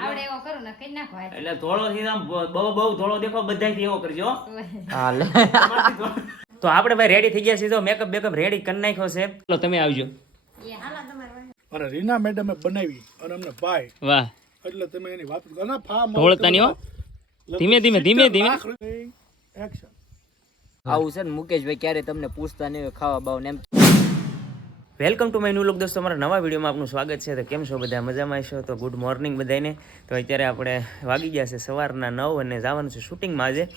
આવડે એવો કરું ને કઈ નાખો એટલે થોડો થી આમ બહુ બહુ થોડો દેખો બધાયથી એવો કરજો. હા તો આપણે ભાઈ રેડી થઈ ગયા છે તો મેકઅપ બેકઅપ રેડી કરી નાખ્યો છે. ચલો તમે આવજો. એ હાલો તમારે અને રીના મેડમે બનાવી અને અમને ભાઈ. વાહ. એટલે તમે એની વાત કરો. ના ફા ઢોળતાની હો. ધીમે ધીમે ધીમે ધીમે. એક્શન આવું છે ને મુકેશભાઈ ક્યારે તમને પૂછતા નહીં ખાવા બાવ ને એમ વેલકમ ટુ માય ન્યુ લોક દોસ્તો, અમારા નવા વિડીયોમાં આપનું સ્વાગત છે. તો કેમ છો બધા? મજામાં છો? તો ગુડ મોર્નિંગ બધાને તો અત્યારે આપણે વાગી ગયા છે સવારના નવ અને જવાનું છે શૂટિંગમાં આજે.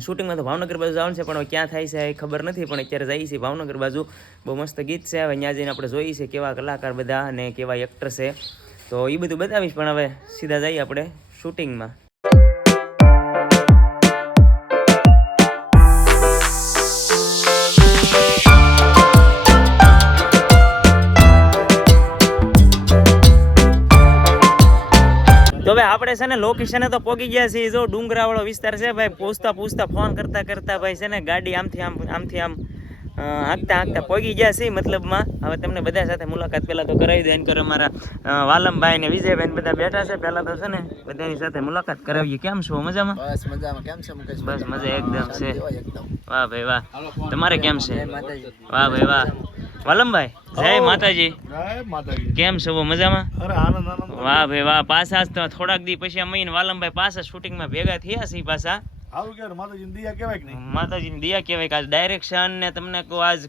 શૂટિંગમાં તો ભાવનગર બાજુ જવાનું છે, પણ ક્યાં થાય છે એ ખબર નથી, પણ અત્યારે જઈએ છીએ ભાવનગર બાજુ. બહુ મસ્ત ગીત છે, હવે ત્યાં જઈને આપણે જોઈએ છીએ કેવા કલાકાર બધા અને કેવા એક્ટર છે. તો એ બધું બતાવીશ, પણ હવે સીધા જઈએ આપણે શૂટિંગમાં. આપણે છે ને લોકેશને તો પોગી ગયા છીએ. જો ડુંગરાવાળો વિસ્તાર છે ભાઈ પૂછતા પૂછતા ફોન કરતા કરતા ભાઈ છે ને ગાડી આમથી આમ આમથી આમ હાંકતા હાંકતા પોગી ગયા છીએ મતલબમાં. હવે તમને બધા સાથે મુલાકાત પહેલા તો કરાવી દે કરો અમારા વાલમભાઈ ને વિજયભાઈ બધા બેઠા છે. પહેલા તો છે ને બધાની સાથે મુલાકાત કરાવીએ. કેમ છો? મજામાં? બસ મજામાં. કેમ છે મુકેશ બસ મજા એકદમ છે. વાહ ભાઈ વાહ. તમારે કેમ છે? વાહ ભાઈ વાહ. વાલમભાઈ જય માતાજી. કેમ છો મજામાં? વાહ ભાઈ વાહ પાછા તો થોડાક દી પછી અમે વાલમભાઈ પાછા શૂટિંગમાં ભેગા થયા છે પાછા. માતાજી દિયા કહેવાય આજ ડાયરેક્શન ને તમને કહું આજ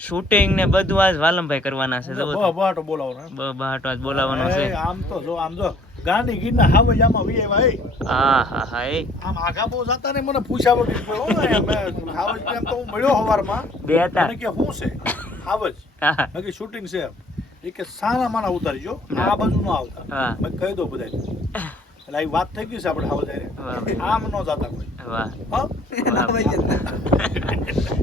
શૂટિંગ ને બધું આજ વાલમભાઈ કરવાના છે બહાટો બોલાવો બહાટો આજ બોલાવવાનો છે. આમ તો જો આમ જો. ગાંધી ગીરના હાવજામાં વી આવ્યા એ હા હા હા એ. આમ આગા બહુ જાતા ને મને પૂછ્યા વગર કોઈ ને મેં તો મળ્યો હવારમાં. બે હતા. કે શું છે? હાવજ હા હા, મેં કે શૂટિંગ છે. એ કે સારા માના ઉતારજો આ બાજુ નો આવતા. મેં કહી દો બધા એટલે આ વાત થઈ ગઈ છે આપણે હાવજ. આમ નો જાતા કોઈ.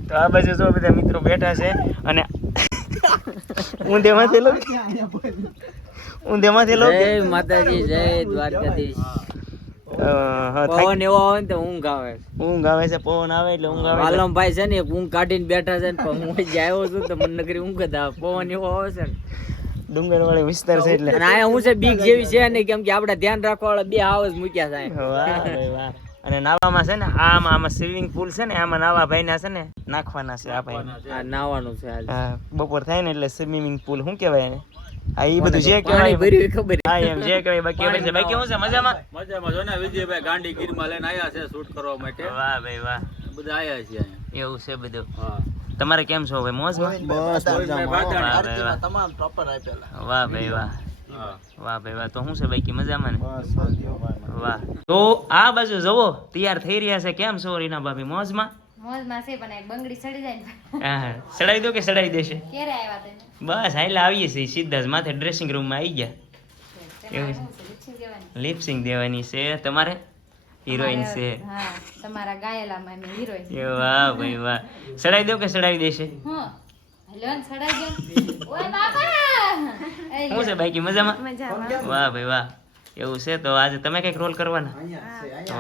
તો આ બાજુ જો બધા મિત્રો બેઠા છે અને ઊંધેમાંથી લો. ઊંધેમાંથી લો. જય માતાજી જય દ્વારકાધીશ. પવન એવો આવે ને તો ઊંઘ આવે ઊંઘ આવે છે પવન આવે એટલે ઊંઘ આવે છે. ભાઈ છે ને ઊંઘ કાઢીને બેઠા છે ને પણ હું જ આવ્યો છું તો મને નગરી ઊંઘ જ આવે. પવન એવો આવે છે ને. ડુંગર વાળો વિસ્તાર છે એટલે. ના હું છે બીક જેવી છે ને કેમ કે આપણે ધ્યાન રાખવા વાળા બે હાવસ મૂક્યા છે વાહ ભાઈ વાહ. અને નાવામાં છે ને આમ આમાં સ્વિમિંગ પુલ છે ને આમાં નાવા ભાઈ ના છે ને નાખવાના છે આ ભાઈ. આ નાવાનું છે બપોર થાય ને એટલે સ્વિમિંગ પુલ શું કહેવાય એને? હા એ બધું જે કહેવાય ભર્યું એ ખબર. હા એમ જે કહેવાય બાકી ખબર છે. બાકી શું છે? મજામાં? મજામાં જો ને વિજયભાઈ ગાંડી ગીરમાં લઈને આવ્યા છે શૂટ કરવા માટે. વાહ ભાઈ વાહ. બધા આવ્યા છે અહીંયા. એવું છે બધું? હા. તમારે કેમ છો ભાઈ? મોજમાં? ગોવિંદભાઈ વાહ ભાઈ વાહ તમામ પ્રોપર આપેલા. વાહ ભાઈ વાહ. વાહ ભાઈ વાહ. તો શું છે બાકી? મજામાં ને? વાહ. તો આ બાજુ જવો તૈયાર થઈ રહ્યા છે. કેમ છો રીના ભાભી? મોજમાં? મોજમાં છે પણ આ બંગડી ચડી જાય હા સડાઈ દો કે સડાઈ દેશે? ક્યારે આવ્યા તમે? બસ હાલ આવીએ છીએ સીધા જ માથે ડ્રેસિંગ રૂમમાં આવી ગયા. એવું છે. લિપસિંગ દેવાની? છે તમારે? હિરોઈન છે. હા તમારા ગાયેલામાં મેં હિરોઈન એ વાહ ભાઈ વાહ. સડાઈ દો કે સડાવી દેશે? હું? સડાઈ ઓય બાપા! શું છે બાકી મજામાં? મજામાં. વાહ ભાઈ વાહ. એવું છે તો આજે તમે કંઈક રોલ કરવાના?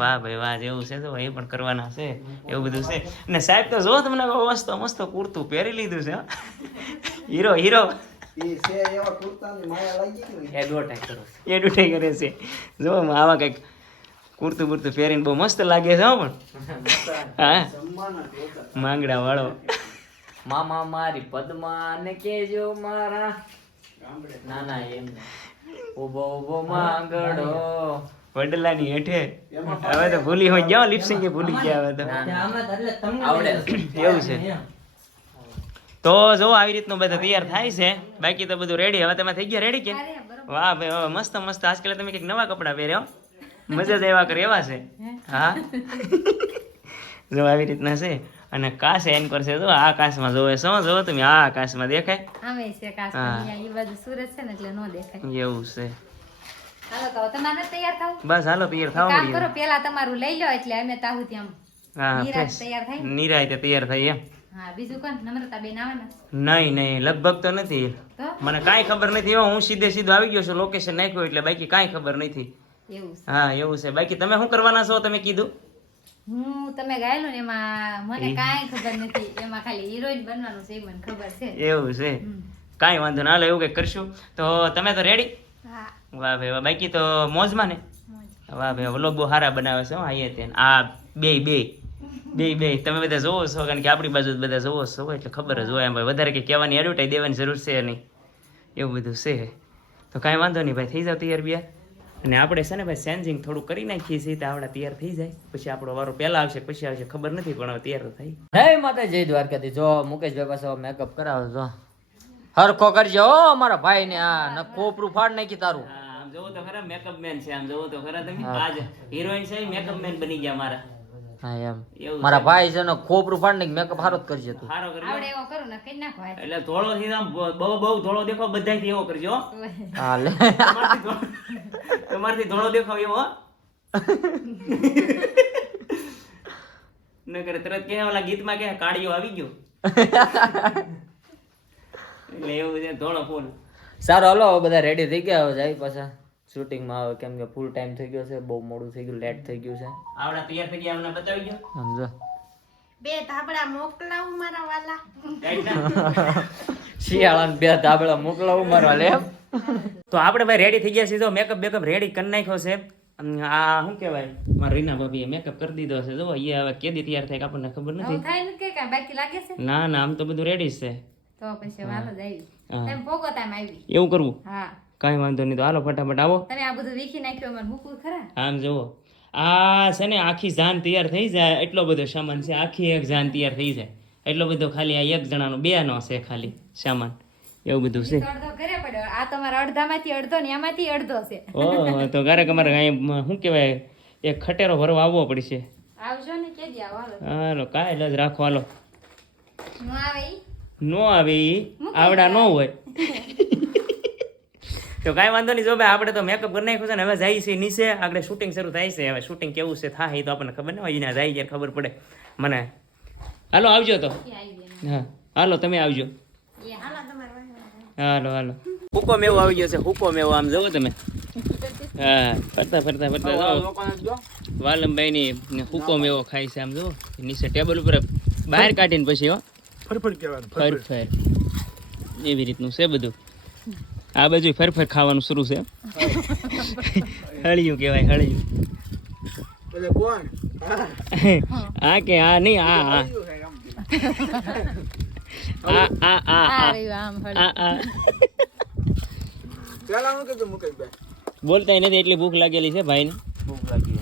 વાહ ભાઈ વાહ જેવું છે તો એ પણ કરવાના છે. એવું બધું છે. ને સાહેબ તો જો તમને મસ્ત મસ્ત કુર્તું પહેરી લીધું છે હીરો હીરો. એડવર્ટાઈઝ કરો. એ ડૂટાઈ કરે છે. જો આવા કંઈક કુર્તું બુર્તું પહેરીને બહુ મસ્ત લાગે છે પણ. હા? માંગડા વાળો. મામા મારી પદ્મા ને કેજો મારા. ના ના એમ. ઊભો ઊભો માંગડો. વડલાની હેઠે. હવે તો ભૂલી હોય ગયા લિપસિંગ કે ભૂલી ગયા હવે તો. આવડે. એવું છે. તો જો આવી રીતનું બધા તૈયાર થાય છે. બાકી તો બધું રેડી હવે તમે થઈ ગયા રેડી કે? વાહ ભાઈ હવે મસ્ત મસ્ત. આજકાલ તમે કંઈક નવા કપડાં પહેર્યો મજા જ એવા કરે એવા છે. હા. જો આવી રીતના છે. અને કાશ એન કરશે તો આકાશમાં જોવે. શું જોવો તમે? આ આકાશમાં દેખાય? આમે છે કાશ. અહીંયા બાજુ સૂરજ છે ને એટલે નો દેખાય. એવું છે. હાલો તો તમારે તૈયાર થાવ? બસ હાલો તૈયાર થાવ કામ કરો પહેલા તમારું લઈ લો એટલે અમે તાહુ ત્યાં હા તૈયાર થાય. નિરાંતે તૈયાર થાય એમ. હા બીજું કોણ? નમ્રતા બેન આવવાના નહીં નહીં લગભગ તો નથી. મને કાંઈ ખબર નથી. હો હું સીધે સીધો આવી ગયો છું લોકેશન નાખ્યું એટલે બાકી કાંઈ ખબર નથી. એવું હા એવું છે. બાકી તમે શું કરવાના છો? તમે કીધું? હું તમે ગાયેલું ને એમાં મને કાંઈ ખબર નથી. એમાં ખાલી હિરોઈન બનવાનું છે મને ખબર છે. એવું છે. કાંઈ વાંધો ના લે એવું કંઈક કરશું? તો તમે તો રેડી હા. વાહ ભાઈ વાહ. બાકી તો મોજમાં ને? વાહ ભાઈ વ્લોગ બહુ સારા બનાવે છે હો ત્યાં. આ બે બે. બે બે. તમે બધા જોવો છો કારણ કે આપણી બાજુ બધા જોવો છો એટલે ખબર જ હોય એમ. ભાઈ વધારે કે કહેવાની એડવર્ટાઈઝ દેવાની જરૂર છે નહીં. એવું બધું છે. તો કાંઈ વાંધો નહીં ભાઈ થઈ જાવ તૈયાર બિયાર. અને આપણે છે ને ભાઈ સેન્જિંગ થોડું કરી નાખીએ છીએ તો આપણા તૈયાર થઈ જાય. પછી આપણો વારો પહેલા આવશે પછી આવશે ખબર નથી પણ હવે તૈયાર થાય. જય માતા જય દ્વારકાથી જો મુકેશભાઈ પાસે મેકઅપ કરાવો જો. હરખો કરજો હો અમારા ભાઈ ને આ ખોપરું ફાડ નાખી તારું. આમ જોવો તો ખરા મેકઅપ મેન છે આમ જોવો તો ખરા તમે. આજ હિરોઈન છે મેકઅપ મેન બની ગયા મારા. હા એમ એવું મારા ભાઈ છે ને ખોપરું ફાડ ને મેકઅપ હારો જ કરજે તું. સારો કરજો આવડે એવો કરું ને કરી નાખો એટલે ધોળો થી આમ બહુ બહુ ધોળો દેખાવ બધાયથી એવો કરજો હા. લે તમારથી ધોળો- દેખાવ એવો હો. કરે તરત કે ઓલા ગીતમાં કે કાળિયો આવી ગયો. એટલે એવું છે ધોળો ફૂલ. સારું હાલો હવે બધા રેડી થઈ ગયા હવે જાય પાછા. શૂટિંગમાં આવે કેમ કે ફૂલ ટાઈમ થઈ ગયો છે બહુ મોડું થઈ ગયું લેટ થઈ ગયું છે. આવડા તૈયાર થઈ ગયા અમને બતાવી ગયો સમજો. બે ધાબળા મોકલાવું મારા વાલા. કાંઈક શિયાળા બે ધાબળા મોકલાવું મારા લે તો આપણે ભાઈ રેડી થઈ ગયા છીએ તો મેકઅપ બેકઅપ રેડી કરી નાખ્યો છે. આ શું કહેવાય? મારા રીના ભાભીએ મેકઅપ કરી દીધો છે જો એ હવે કેદી તૈયાર થાય આપણને ખબર નથી? થાય કે કાંઈ બાકી લાગે છે? ના ના આમ તો બધું રેડી છે. તો પછી વાલો જ આવી. તમે પોગો તામ આવી. એવું કરવું? હા. કાંઈ વાંધો નહીં તો હાલો ફટાફટ આવો. તમે આ બધું વીખી નાખ્યું અમાર મૂકવું ખરા? આમ જુઓ. આ છે ને આખી જાન તૈયાર થઈ જાય એટલો બધો સામાન છે આખી એક જાન તૈયાર થઈ જાય. એટલો બધો ખાલી આ એક જણાનો બે નો છે ખાલી સામાન. એવું બધું છે. આ તમારા અડધામાંથી અડધો ને આમાંથી અડધો છે. ઓ તો ક્યારેક અમારે કાંઈ શું કહેવાય એક ખટેરો ભરવા આવવો પડશે. આવજો ને કે દી આવો હાલો. કાંઈ લજ રાખો હાલો. નો આવે નો આવે આવડા નો હોય. તો કાંઈ વાંધો નહીં. જો ભાઈ આપણે તો મેકઅપ કરી નાખ્યું છે ને હવે જાય છે નીચે. આગળ શૂટિંગ શરૂ થાય છે. હવે શૂટિંગ કેવું છે થાય તો આપણને ખબર ન હોય. ને જાય ત્યારે ખબર પડે. મને હાલો આવજો તો. હા. હાલો તમે આવજો. હાલો હાલો હાલો. હુકો મેવો આવી ગયો છે હુકો મેવો આમ જવો તમે. હા ફરતા ફરતા ફરતા જાઓ. વાલમભાઈ ની હુકો મેવો ખાય છે આમ જુઓ નીચે ટેબલ ઉપર બહાર કાઢીને પછી હો. ફર ફરફર. ફર એવી રીતનું છે બધું. આ બાજુ ફર ફર ખાવાનું શરૂ છે. હળિયું કહેવાય હળિયું. કોણ? આ કે આ નહીં આ આ. આ નથી એટલી ભૂખ લાગેલી છે ભાઈને. ભૂખ લાગી.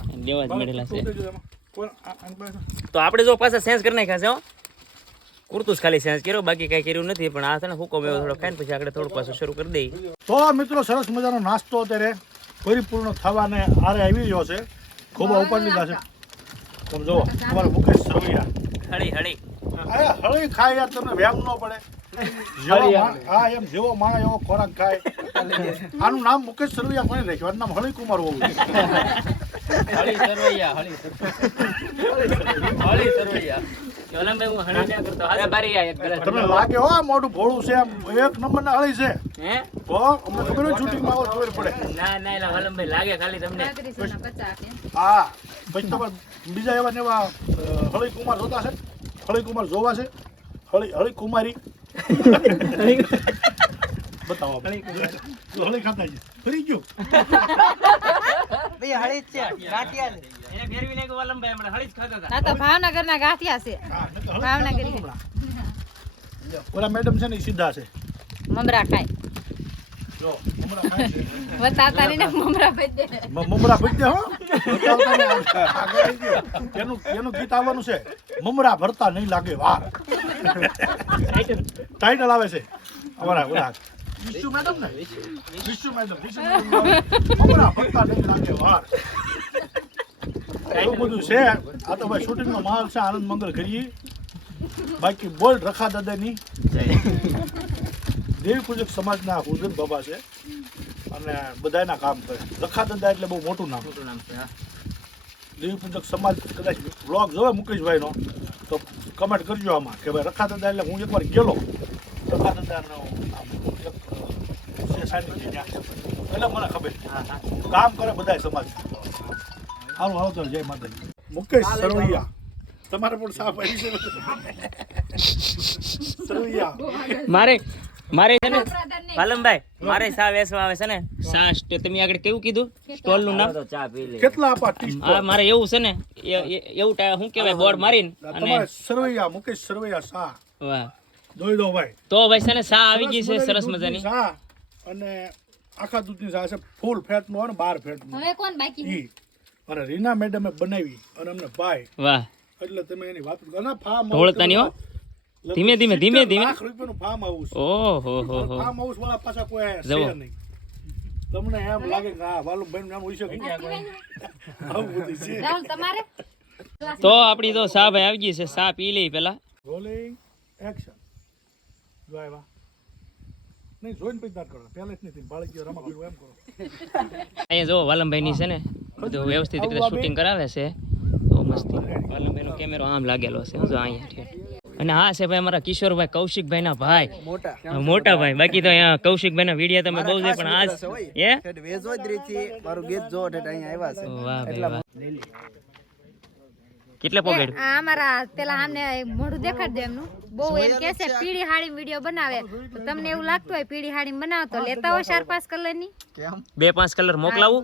જ મળેલા છે? તો આપણે જો પાછા સેન્સ કરી નાખ્યા છે હો. કુર્તું જ ખાલી સેન્સ કર્યો બાકી કઈ કર્યું નથી પણ આ છે ને હુકમ એવો થોડો ખાઈને પછી આપણે થોડું પાછું શરૂ કરી દઈએ. તો મિત્રો સરસ મજાનો નાસ્તો અત્યારે પરિપૂર્ણ થવાને આરે આવી ગયો છે. ખોબા લીધા છે તમે જો તમારો મુકેશ સરવૈયા. હળી હળી. અરે હળી ખાય યાર તમને વ્યામ ન પડે. હા એમ જેવો માણસ એવો ખોરાક ખાય. આનું નામ મુકેશ સરવૈયા કોને રાખ્યું આનું નામ હળી કુમાર હોવું હળી સરવૈયા હળી હળી હાલ. તમને લાગે હો મોઢું ભોળું છે આમ એક નંબરના હળી છે. હે? તો અમને ખબર આવો પડે. ના ના એલા વલમભાઈ લાગે ખાલી તમને. ના. હા પછી તમારે બીજા એવા ને હળી કુમાર જોતા છે. હળી કુમાર જોવા છે. હળી હળી કુમારી બતાવો હળી ખાતા છે ફરી ગયું એને ફેરવી નાખ્યો વલમભાઈ હમણાં હળી જ ખાતા હતા. આ તો ભાવનગરના ગાંઠિયા છે. ભાવનગરી. ઓલા મેડમ છે ને સીધા છે. મમરા ખાય. જો હમણાં ખાય છે. બતાતા ને મમરા ભાઈ મમરા ભરતે હો. નહીં, આગળ આવી. ગયો. એનું એનું ગીત આવવાનું છે મમરા ભરતા નહીં લાગે વાર. ટાઇટલ આવે છે. અમારા ઓલા. વિશુ મેડમ ને? વિશુ મેડમ વિશુ મેડમ મમરા ભરતા નહીં લાગે વાર. એવું બધું છે. આ તો ભાઈ શૂટિંગનો માલ છે. આનંદ મંગલ કરીએ. બાકી બોલ રખા દાદાની. દેવી પૂજક સમાજના હુજર બાબા છે. અને બધાના કામ કરે. રખા દાદા એટલે બહુ મોટું નામ. મોટું નામ છે દેવી પૂજક સમાજ કદાચ બ્લોગ જોવે મુકેશભાઈનો તો કમેન્ટ કરજો આમાં કે ભાઈ રખા દાદા એટલે હું એકવાર ગયેલો રખા દાદાનો. એટલે મને ખબર. કામ કરે બધાય સમાજ હાલો હાલો જય માતાજી. મુકેશ સરવૈયા તમારે પણ સાફ આવી છે સરવૈયા મારે મારે છે ને પાલમભાઈ મારે સા વેસવા આવે છે ને. સા સ્ટ- તમે આગળ કેવું કીધું? સ્ટોલનું નામ? તો ચા પી લે. કેટલા આપા ટી હા મારે એવું છે ને એવું ટા- શું કહેવાય બોર્ડ મારીને અને સરવૈયા મુકેશ સરવૈયા સા વાહ. જોઈ દો ભાઈ. તો ભાઈ છે ને સા આવી ગઈ છે સરસ મજાની. સા અને આખા દૂધની સા છે ફૂલ ફેટ નો અને બાર ફેટ નો હવે કોણ બાકી? અને રીના મેડમે બનાવી અને અમને ભાઈ વાહ. એટલે તમે એની વાત કરો. ના ફાર્મ ઢોળતાની હો. ધીમે ધીમે, ધીમે ધીમે. લાખ રૂપિયાનું ફાર્મ હાઉસ ઓહો હો હો. ફાર્મ હાઉસ વાળા પાછા કોઈ છે નહીં. તમને એમ લાગે કે હા બેન નામ હોઈ શકે. આવું બધું છે. રાહુલ તમારે. તો આપણી તો સા ભાઈ આવી ગઈ છે. સા પી લઈ પેલા રોલિંગ એક્શન જો આવ્યા. નહીં જોઈને પછી દાંત કરો. પહેલે જ નથી બાળકીઓ રમા એમ કરો. અહીંયા જો વાલમભાઈ ની છે ને. બધું વ્યવસ્થિત રીતે શૂટિંગ કરાવે છે તો મસ્તી વાલમભાઈ નો કેમેરો આમ લાગેલો છે જો અહીંયા અને હા છે ભાઈ અમારા કિશોરભાઈ કૌશિકભાઈ ના ભાઈ મોટા મોટા ભાઈ બાકી તો અહીંયા કૌશિકભાઈ ના વીડિયો તમે બહુ છે પણ આજ એ વેજોદરીથી મારું ગીત જો અહીંયા આવ્યા છે વાહ ભાઈ વાહ કેટલે પોગેડ? આ અમારા પેલા આમને મોઢું દેખાડ દે એમનું. બહુ એમ કે છે પીળી હાડી વીડિયો બનાવે. તો તમને એવું લાગતું હોય પીળી હાડી બનાવતો તો લેતા હોય ચાર પાંચ કલરની કેમ? બે પાંચ કલર મોકલાવું?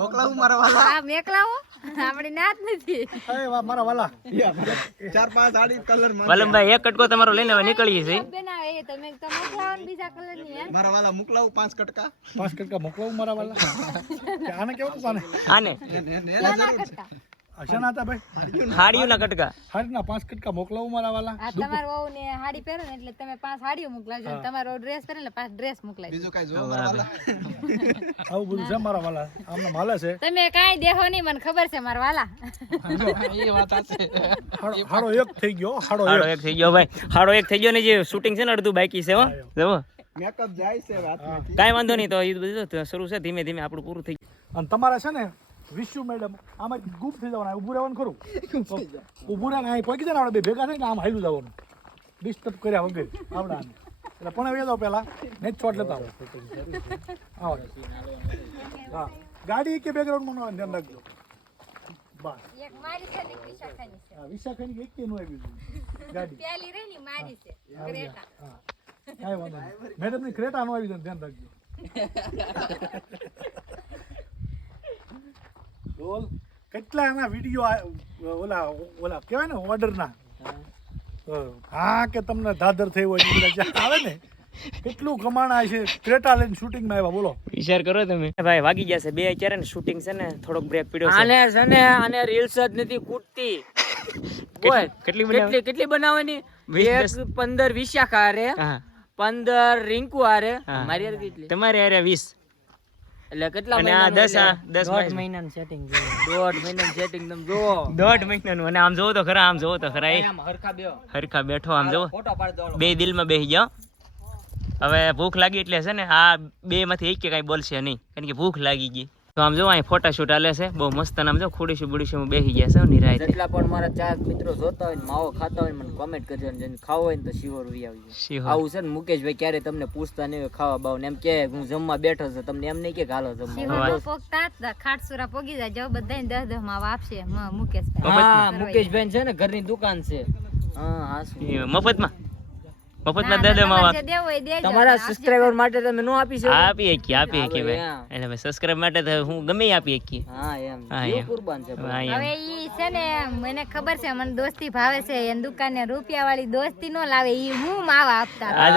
મોકલાવું મારા વાલા? હા મેકલાવો. આપણી નાત નથી. એ વાહ મારા વાલા. ચાર પાંચ હાડી કલર વાલમભાઈ એક કટકો તમારો લઈને હવે નીકળીએ છીએ. બનાવે એ તમે તો મોકલાવો ને બીજા કલરની હે મારા વાલા મોકલાવું પાંચ કટકા? પાંચ કટકા મોકલાવું મારા વાલા? આને કેવું આને? આને? નાના કરતા હતા ભાઈ. હાડીઓના કટકા. હારીના પાંચ કટકા મોકલાવું મારા વાલા? તમાર વહુ ને હાડી પહેરે ને એટલે તમે પાંચ હાડીઓ મોકલાવજો તમારો ડ્રેસ પહેરે એટલે પાંચ ડ્રેસ મોકલાવજો. બીજું કઈ જો વાલા આવું બધું છે મારા વાલા? આમને માલે છે? તમે કાંઈ દેહો નહીં મને ખબર છે મારા વાલા. એ વાત છે. હાડો હાડો એક થઈ ગયો હાડો હાડો એક. એક થઈ ગયો ભાઈ. હાડો એક થઈ ગયો ને જે શૂટિંગ છે ને અડધું બાકી છે હો. જુઓ. મેકઅપ જાય છે વાત કાંઈ વાંધો નહીં તો એ બધું તો શરૂ છે ધીમે ધીમે આપણું પૂરું થઈ ગયું. અને તમારે છે ને વિશ્વ મેડમ આમાં ગુમ થઈ જવાના ઊભું રહેવાનું ખરું? ઊભું રહે અહીં પહોંચી જાય આપણે બે ભેગા થઈને આમ હાલ્યું જવાનું. ડિસ્ટર્બ કર્યા વગર આવડા. એટલે પણ હવે જાઓ પહેલા ને છોટ લેતા આવો. હા. ગાડી કે બેકગ્રાઉન્ડમાં ધ્યાન રાખજો. બસ. એક મારી છે વિશાખાની એક કે નું આવી ગાડી. પેલી રહી ને મારી છે ક્રેટા. હા. કાંઈ વાંધો નહીં. મેડમની ક્રેટા નો આવી જાય ધ્યાન રાખજો. બોલ કેટલા એના વીડિયો ઓલા ઓલા કહેવાય ને ઓર્ડરના? હા. કે તમને દાદર થઈ હોય આવે ને કેટલું કમાણા છે. ક્રેટા લઈને શૂટિંગમાં આવ્યા બોલો. વિચાર કરો તમે. ભાઈ વાગી ગયા છે. બે અત્યારે ને શૂટિંગ છે ને થોડોક બ્રેક પડ્યો છે. આને છે ને આને રીલ્સ જ નથી કૂટતી. બોલ. કેટલી કેટલી કેટલી બનાવવાની? એક પંદર વિશાખા હારે. હા. પંદર રિંકુ હારે. હા. મારી હારે કેટલી? તમારે અરે વીસ. એટલે કેટલા અને આ મહિનાનું દસ આ એટલે? દસ દોઢ મહિના. મહિનાનું સેટિંગ જોયું. દોઢ મહિનાનું setting તમે જુઓ દોઢ મહિનાનું અને આમ જોવો તો ખરા આમ જોવો તો ખરા આમ હરખા બેહો. હરખા બેઠો આમ જોવો ફોટો પાડી દો બે દિલમાં બેસી જાઓ હવે ભૂખ લાગી એટલે છે ને આ બે માંથી એક કે કાંઈ બોલશે નહીં કારણ કે ભૂખ લાગી ગઈ તો આમ જો અહીં ફોટા શૂટ હાલે છે. બહુ મસ્ત આમ જો ખુડીશું બુડીશું બેસી ગયા છે નિરાય જેટલા પણ મારા ચાર મિત્રો જોતા હોય માવો ખાતા હોય મને કોમેન્ટ કરજો અને જેને ખાવો હોય ને તો શિવર વી આવજો. શિહોર. આવું છે ને મુકેશભાઈ ક્યારે તમને પૂછતા નહીં હોય ખાવા બાવ ને એમ કે હું જમવા બેઠો છું. તમને એમ નહીં કે ગાલો જમવા. શિહોર પોગતા ખાટસુરા પોગી જાય જો બધાને દસ દસમાં આપશે મુકેશભાઈ. હા મુકેશભાઈ છે ને ઘરની દુકાન છે. હા હા મફતમાં મફતમાં? મફતમાં ના, દાદા તમારે માવા. તમારા સબસ્ક્રાઇબર માટે તમે નો આપી શકો. આપી શકીએ આપી શકીએ ભાઈ. એટલે ભાઈ સબસ્ક્રાઇબ માટે તો હું ગમે આપી શકીએ. હા એમ. હા, કુરબાન છે હવે ઈ છે ને મને ખબર છે મને દોસ્તી ભાવે છે એની દુકાને રૂપિયા વાળી દોસ્તી નો લાવે ઈ હું માવા આપતા? આજ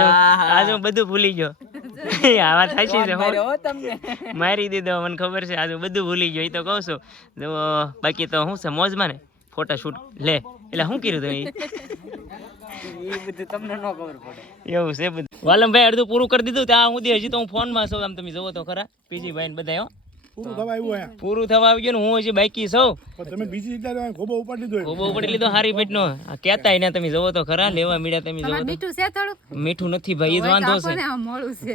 આજ હું બધું ભૂલી ગયો. આ વાત સાચી છે હો. હો તમને. મારી દીધો મને ખબર છે આજે બધું ભૂલી ગયો એ તો કહું છું. તો બાકી તો હું છે મોજમાં ને. ફોટા શૂટ લે એટલે શું કર્યું તમે એ બધું તમને નો ખબર પડે. એવું છે બધું. વાલમભાઈ અડધું પૂરું કરી દીધું ત્યાં હું હજી તો હું ફોનમાં છું આમ તમે જોવો તો ખરા. પીજી ભાઈ ને બધા પૂરું થવા આવ્યું પૂરું થવા આવી ગયું ને હું હજી બાકી છું. તમે બીજી ખોબો ઉપાડી દીધો ખોબો ઉપાડી લીધો હારી પેટનો આ કેતા ને તમે જોવો તો ખરા લેવા મીડ્યા તમે જોવો મીઠું છે થોડું? મીઠું નથી ભાઈ એ જ વાંધો છે.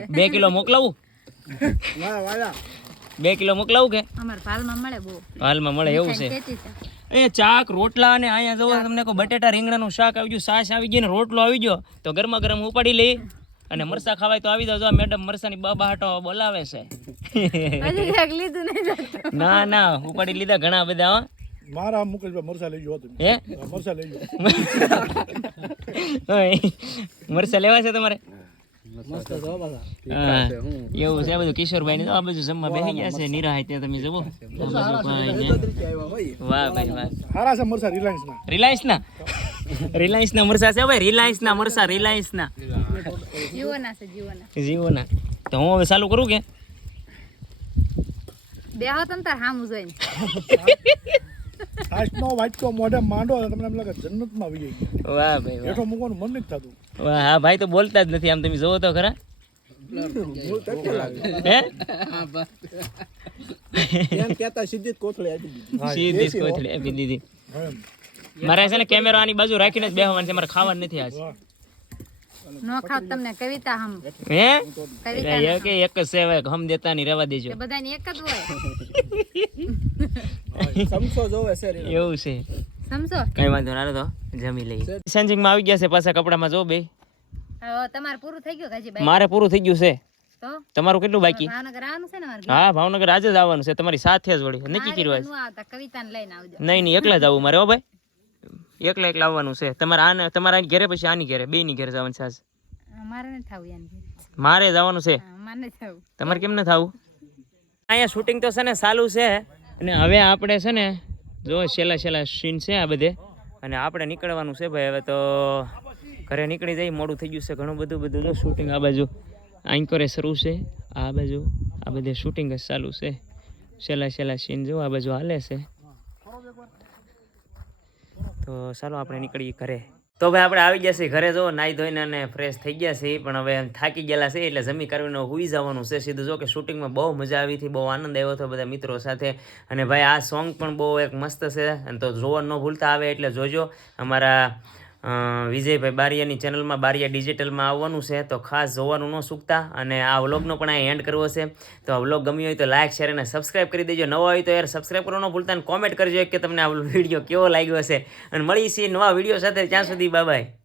ને બે કિલો મોકલાવું? વાહ વાહ. બે કિલો મોકલાવું કે? અમારે પાલમાં મળે બહુ. હાલમાં મળે એવું છે. અહીંયા ચાક રોટલા અને અહીંયા જવો તમને કોઈ બટેટા રીંગણાનું શાક આવી ગયું છાશ આવી ગઈ ને રોટલો આવી ગયો તો ગરમા ગરમ ઉપાડી લઈ અને મરસા ખવાય તો આવી જાવ. મેડમ મરસાની બબાહટો બોલાવે છે. હજી એક લીધું નહીં જતું. ના ના ઉપાડી લીધા ઘણા બધા મારા મુકેશભાઈ મરસા લઈ ગયો હે? મરસા લઈ ગયો. મરસા લેવા છે તમારે? એવું છે બધું કિશોરભાઈ ને આ બધું જમવા બેસી ગયા છે નિરાહાય ત્યાં તમે ને. વાહ ભાઈ વાહ. સારા છે મરસા રિલાયન્સના. રિલાયન્સ ના રિલાયન્સ ના મરસા છે ભાઈ રિલાયન્સ ના મરસા રિલાયન્સ ના જીવોના છે જીવોના. જીવો ના તો હું હવે ચાલુ કરું કે? બેહો તમ તાર હામું જોઈને. આજનો વાંચતો મોઢે માંડો તમને એમ લાગે જન્નતમાં આવી ગયા વાહ ભાઈ વાહ. મૂકવાનું મન નથી થતું. વાહ હા ભાઈ તો બોલતા જ નથી આમ તમે જોવો તો ખરા. મારે છે ને કેમેરો આની બાજુ રાખીને જ બેહવાનું છે મારે ખાવાનું નથી આજ. નો ખાવ તમને કવિતા હમ. હે? કવિતા કે એક જ છે હમ દેતા નહીં રહેવા દેજો બધાની એક જ હોય. સમસો જોવે છે એવું છે. સમજો કઈ વાંધો ના તો જમી લઈએ. સેન્સિંગમાં આવી ગયા છે પાછા કપડામાં જો બે. હવે પૂરું થઈ ગયું કાજી ભાઈ મારે પૂરું થઈ ગયું છે. તમારું કેટલું બાકી? ભાવનગર આવવાનું છે ને મારે? હા ભાવનગર આજે જ આવવાનું છે તમારી સાથે જ વળી. નક્કી કર્યું નહીં નહીં એકલા જ આવું મારે હો ભાઈ. એકલા એકલા આવવાનું છે. તમારે આને તમારા ઘરે પછી આની ઘરે બે ની ઘરે જવાનું છે આજ. મારે નથી થવું મારે જવાનું છે. મારે થવું. તમારે કેમ ન થવું? અહીંયા શૂટિંગ તો છે ને ચાલુ છે. અને હવે આપણે છે ને જો છેલ્લા છેલ્લા સીન છે આ બધે. અને આપણે નીકળવાનું છે ભાઈ હવે તો ઘરે નીકળી જઈ મોડું થઈ ગયું છે ઘણું બધું બધું. જો શૂટિંગ આ બાજુ આંકોરે શરૂ છે. આ બાજુ આ બધે શૂટિંગ જ ચાલુ છે. છેલ્લા છેલ્લા સીન જો આ બાજુ હાલે છે. તો ચાલો આપણે નીકળીએ ઘરે. તો ભાઈ આપણે આવી ગયા છીએ ઘરે, જો, નાઈ ધોઈને અને ફ્રેશ થઈ ગયા છીએ, પણ હવે થાકી ગયેલા છે એટલે જમી કરીને હુઈ જવાનું છે. સીધું જો કે શૂટિંગમાં બહુ મજા આવી હતી, બહુ આનંદ આવ્યો હતો બધા મિત્રો સાથે. અને ભાઈ આ સોંગ પણ બહુ એક મસ્ત છે, અને તો જોવા ન ભૂલતા આવે એટલે જોજો અમારા વિજયભાઈ બારિયાની ચેનલમાં બારિયા ડિજિટલમાં આવવાનું છે, તો ખાસ જોવાનું ન ચૂકતા અને આ વ્લોગનો પણ અહીં એન્ડ કરવો છે. તો આ વ્લોગ ગમ્યો હોય તો લાઇક શેર અને સબસ્ક્રાઇબ કરી દેજો. નવા હોય તો યાર સબસ્ક્રાઈબ કરવાનો ભૂલતા અને કોમેન્ટ કરજો કે તમને આ વીડિયો કેવો લાગ્યો હશે અને મળીએ છીએ નવા વીડિયો સાથે. ત્યાં સુધી બાય